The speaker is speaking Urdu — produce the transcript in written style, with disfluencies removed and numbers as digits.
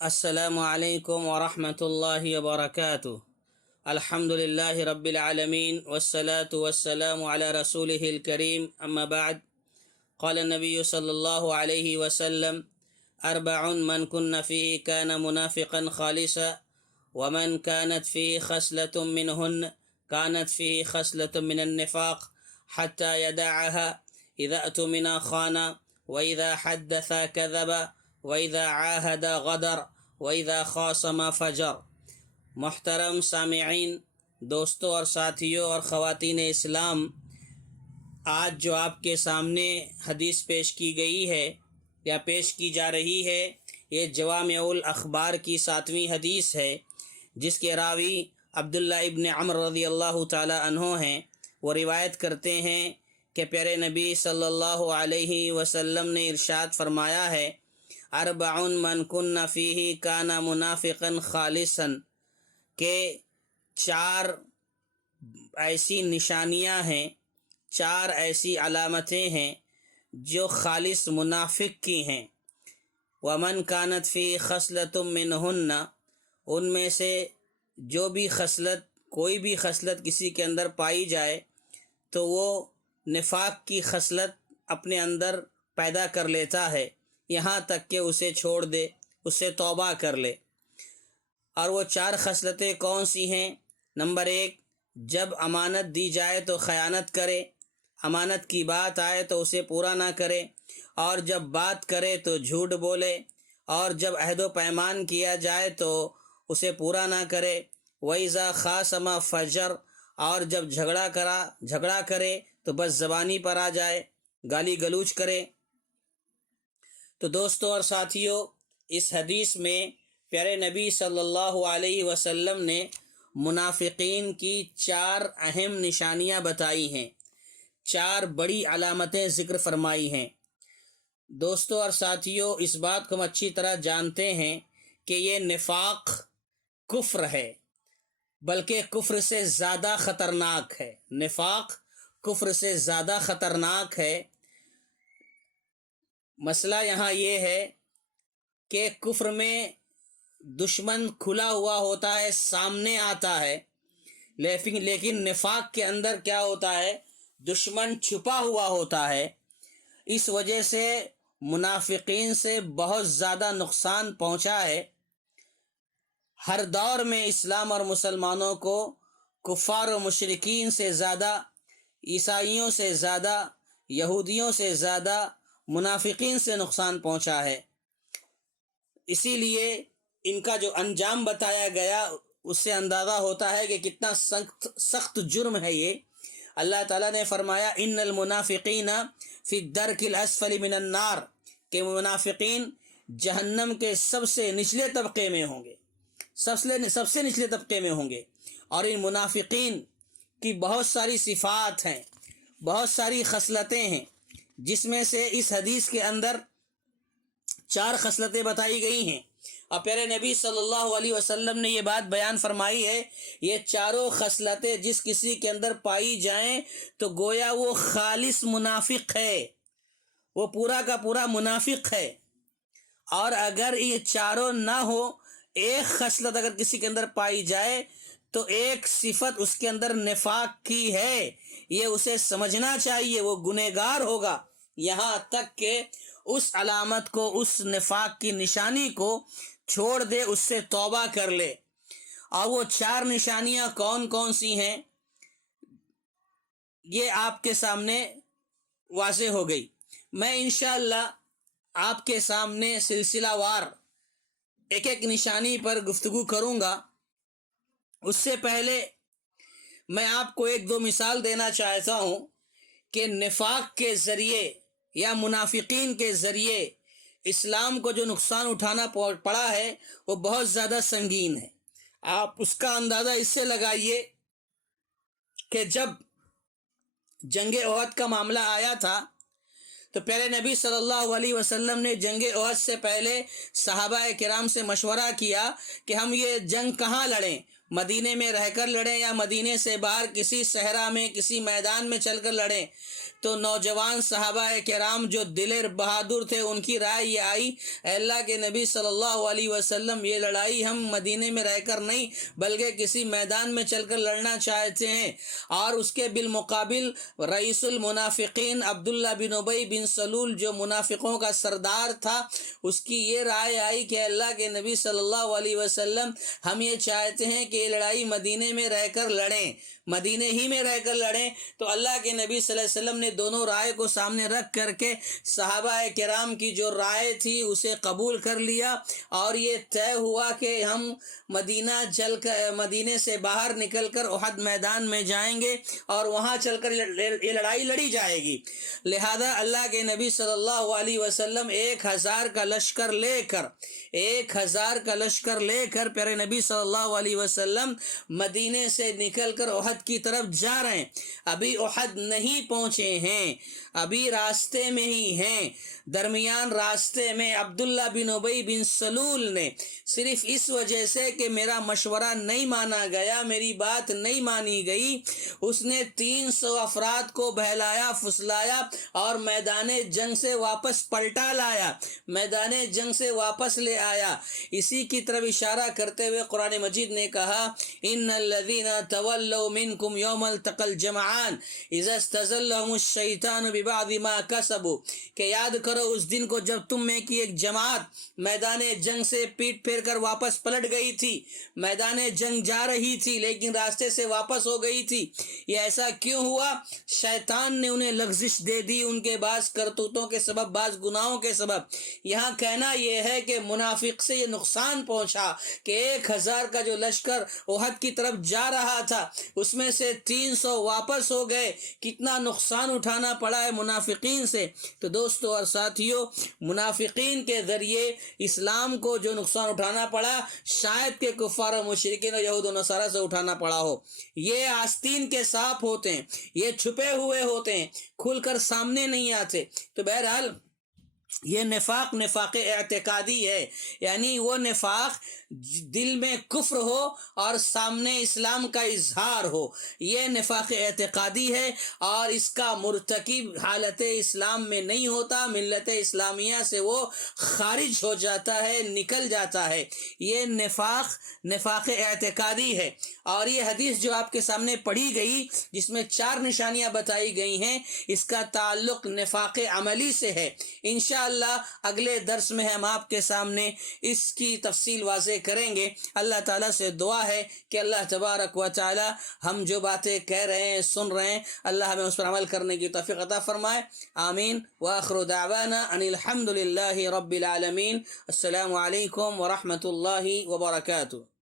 السلام علیکم ورحمۃ اللہ وبرکاتہ۔ الحمد للہ رب العالمین والصلاة والسلام علی رسولہ الکریم، اما بعد۔ قال النبی صلی اللہ علیہ وسلم: اربع من کن فیہ کان منافقا خالصا ومن كانت فیہ خصلة منہن كانت فیہ خصلة من النفاق حتى يدعها اذا اؤتمن خان واذا حدث كذب وَإِذَا عَاهَدَ غَدَرَ وَإِذَا خَاصَمَ فَجَرَ۔ محترم سامعین، دوستوں اور ساتھیوں اور خواتین اسلام، آج جو آپ کے سامنے حدیث پیش کی گئی ہے یا پیش کی جا رہی ہے، یہ جوامع الاخبار کی 7ویں حدیث ہے، جس کے راوی عبداللہ ابن عمر رضی اللہ تعالی عنہ ہیں۔ وہ روایت کرتے ہیں کہ پیارے نبی صلی اللہ علیہ وسلم نے ارشاد فرمایا ہے: اربع من کن فیہ کان منافقا خالصا، کہ 4 ایسی نشانیاں ہیں، 4 ایسی علامتیں ہیں جو خالص منافق کی ہیں۔ ومن کانت فیہ خصلۃ منہن، ان میں سے جو بھی خصلت، کوئی بھی خصلت کسی کے اندر پائی جائے تو وہ نفاق کی خصلت اپنے اندر پیدا کر لیتا ہے، یہاں تک کہ اسے چھوڑ دے، اسے توبہ کر لے۔ اور وہ 4 خصلتیں کون سی ہیں؟ نمبر 1، جب امانت دی جائے تو خیانت کرے، امانت کی بات آئے تو اسے پورا نہ کرے، اور جب بات کرے تو جھوٹ بولے، اور جب عہد و پیمان کیا جائے تو اسے پورا نہ کرے۔ وَإِذَا خَاصَمَ فَجَرَ، اور جب جھگڑا کرے تو بس زبانی پر آ جائے، گالی گلوچ کرے۔ تو دوستوں اور ساتھیوں، اس حدیث میں پیارے نبی صلی اللہ علیہ وسلم نے منافقین کی 4 اہم نشانیاں بتائی ہیں، 4 بڑی علامتیں ذکر فرمائی ہیں۔ دوستوں اور ساتھیوں، اس بات کو ہم اچھی طرح جانتے ہیں کہ یہ نفاق کفر ہے، بلکہ کفر سے زیادہ خطرناک ہے۔ نفاق کفر سے زیادہ خطرناک ہے۔ مسئلہ یہاں یہ ہے کہ کفر میں دشمن کھلا ہوا ہوتا ہے، سامنے آتا ہے، لیکن نفاق کے اندر کیا ہوتا ہے؟ دشمن چھپا ہوا ہوتا ہے۔ اس وجہ سے منافقین سے بہت زیادہ نقصان پہنچا ہے۔ ہر دور میں اسلام اور مسلمانوں کو کفار و مشرکین سے زیادہ، عیسائیوں سے زیادہ، یہودیوں سے زیادہ منافقین سے نقصان پہنچا ہے۔ اسی لیے ان کا جو انجام بتایا گیا، اس سے اندازہ ہوتا ہے کہ کتنا سخت جرم ہے یہ۔ اللہ تعالیٰ نے فرمایا: ان المنافقین فی الدرک الاسفل من النار، کہ منافقین جہنم کے سب سے نچلے طبقے میں ہوں گے، سب سے نچلے طبقے میں ہوں گے۔ اور ان منافقین کی بہت ساری صفات ہیں، بہت ساری خصلتیں ہیں، جس میں سے اس حدیث کے اندر 4 خصلتیں بتائی گئی ہیں۔ اور پیارے نبی صلی اللہ علیہ وسلم نے یہ بات بیان فرمائی ہے، یہ 4 خصلتیں جس کسی کے اندر پائی جائیں تو گویا وہ خالص منافق ہے، وہ پورا کا پورا منافق ہے۔ اور اگر یہ 4 نہ ہو، ایک خصلت اگر کسی کے اندر پائی جائے تو ایک صفت اس کے اندر نفاق کی ہے، یہ اسے سمجھنا چاہیے، وہ گنہگار ہوگا، یہاں تک کہ اس علامت کو، اس نفاق کی نشانی کو چھوڑ دے، اس سے توبہ کر لے۔ اور وہ 4 نشانیاں کون کون سی ہیں، یہ آپ کے سامنے واضح ہو گئی۔ میں انشاءاللہ آپ کے سامنے سلسلہ وار ایک ایک نشانی پر گفتگو کروں گا۔ اس سے پہلے میں آپ کو 1-2 مثال دینا چاہتا ہوں کہ نفاق کے ذریعے یا منافقین کے ذریعے اسلام کو جو نقصان اٹھانا پڑا ہے وہ بہت زیادہ سنگین ہے۔ آپ اس کا اندازہ اس سے لگائیے کہ جب جنگ احد کا معاملہ آیا تھا تو پیارے نبی صلی اللہ علیہ وسلم نے جنگ احد سے پہلے صحابہ کرام سے مشورہ کیا کہ ہم یہ جنگ کہاں لڑیں۔ مدینے میں رہ کر لڑیں یا مدینے سے باہر کسی صحرا میں کسی میدان میں چل کر لڑیں، تو نوجوان صحابہ کرام جو دلیر بہادر تھے ان کی رائے یہ آئی، اے اللہ کے نبی صلی اللہ علیہ وسلم، یہ لڑائی ہم مدینے میں رہ کر نہیں بلکہ کسی میدان میں چل کر لڑنا چاہتے ہیں۔ اور اس کے بالمقابل رئیس المنافقین عبداللہ بن ابی بن سلول جو منافقوں کا سردار تھا، اس کی یہ رائے آئی کہ اللہ کے نبی صلی اللہ علیہ وسلم، ہم یہ چاہتے ہیں کہ یہ لڑائی مدینے میں رہ کر لڑیں، مدینے ہی میں رہ کر لڑیں۔ تو اللہ کے نبی صلی اللہ علیہ وسلم نے دونوں رائے کو سامنے رکھ کر کے صحابہ کرام کی جو رائے تھی اسے قبول کر لیا، اور یہ طے ہوا کہ ہم مدینے سے باہر نکل کر احد میدان میں جائیں گے اور وہاں چل کر یہ لڑائی لڑی جائے گی۔ لہذا اللہ کے نبی صلی اللہ علیہ وسلم 1000 کا لشکر لے کر پیارے نبی صلی اللہ علیہ وسلم مدینے سے نکل کر احد کی طرف جا رہے ہیں۔ ابھی احد نہیں پہنچے ہیں، ابھی راستے میں ہی ہیں۔ درمیان راستے میں عبداللہ بن ابی بن سلول نے صرف اس وجہ سے کہ میرا مشورہ نہیں مانا گیا، میری بات نہیں مانی گئی، اس نے 300 افراد کو بہلایا پھسلایا اور میدان جنگ سے واپس پلٹا لایا، میدان جنگ سے واپس لے آیا۔ اسی کی طرف اشارہ کرتے ہوئے قرآن مجید نے کہا، ان الذین تولوا منکم یوم التقى الجمعان اذا استزلهم الشیطان ببعض ما کسبوا، کہ یاد کرو اس دن کو جب تم میں کی ایک جماعت میدان جنگ سے پیٹ پھیر کر واپس پلٹ گئی تھی، میدان جنگ جا رہی تھی لیکن راستے سے واپس ہو گئی تھی۔ یہ ایسا کیوں ہوا؟ شیطان نے انہیں لغزش دے دی، ان کے بعض کرتوتوں کے سبب، بعض گناہوں کے سبب۔ یہاں کہنا یہ ہے کہ منافق سے یہ نقصان پہنچا کہ 1000 کا جو لشکر احد کی طرف جا رہا تھا اس میں سے 300 واپس ہو گئے۔ کتنا نقصان اٹھانا پڑا ہے منافقین سے۔ تو دوستو اور ساتھیو، منافقین کے ذریعے اسلام کو جو نقصان اٹھانا پڑا، شاید کہ کفار و مشرکین و یہود و نصارہ سے اٹھانا پڑا ہو۔ یہ آستین کے سانپ ہوتے ہیں، یہ چھپے ہوئے ہوتے ہیں، کھل کر سامنے نہیں آتے۔ تو بہرحال یہ نفاق اعتقادی ہے، یعنی وہ نفاق دل میں کفر ہو اور سامنے اسلام کا اظہار ہو، یہ نفاق اعتقادی ہے، اور اس کا مرتکب حالت اسلام میں نہیں ہوتا، ملت اسلامیہ سے وہ خارج ہو جاتا ہے، نکل جاتا ہے۔ یہ نفاق اعتقادی ہے۔ اور یہ حدیث جو آپ کے سامنے پڑھی گئی جس میں 4 نشانیاں بتائی گئی ہیں، اس کا تعلق نفاق عملی سے ہے۔ انشاءاللہ اگلے درس میں ہم آپ کے سامنے اس کی تفصیل واضح کریں گے۔ اللہ تعالیٰ سے دعا ہے کہ اللہ تبارک و تعالیٰ ہم جو باتیں کہہ رہے ہیں، سن رہے ہیں، اللہ ہمیں اس پر عمل کرنے کی توفیق عطا فرمائے۔ آمین۔ وآخر دعوانا ان الحمد للہ رب العالمین۔ السلام علیکم ورحمۃ اللہ وبرکاتہ۔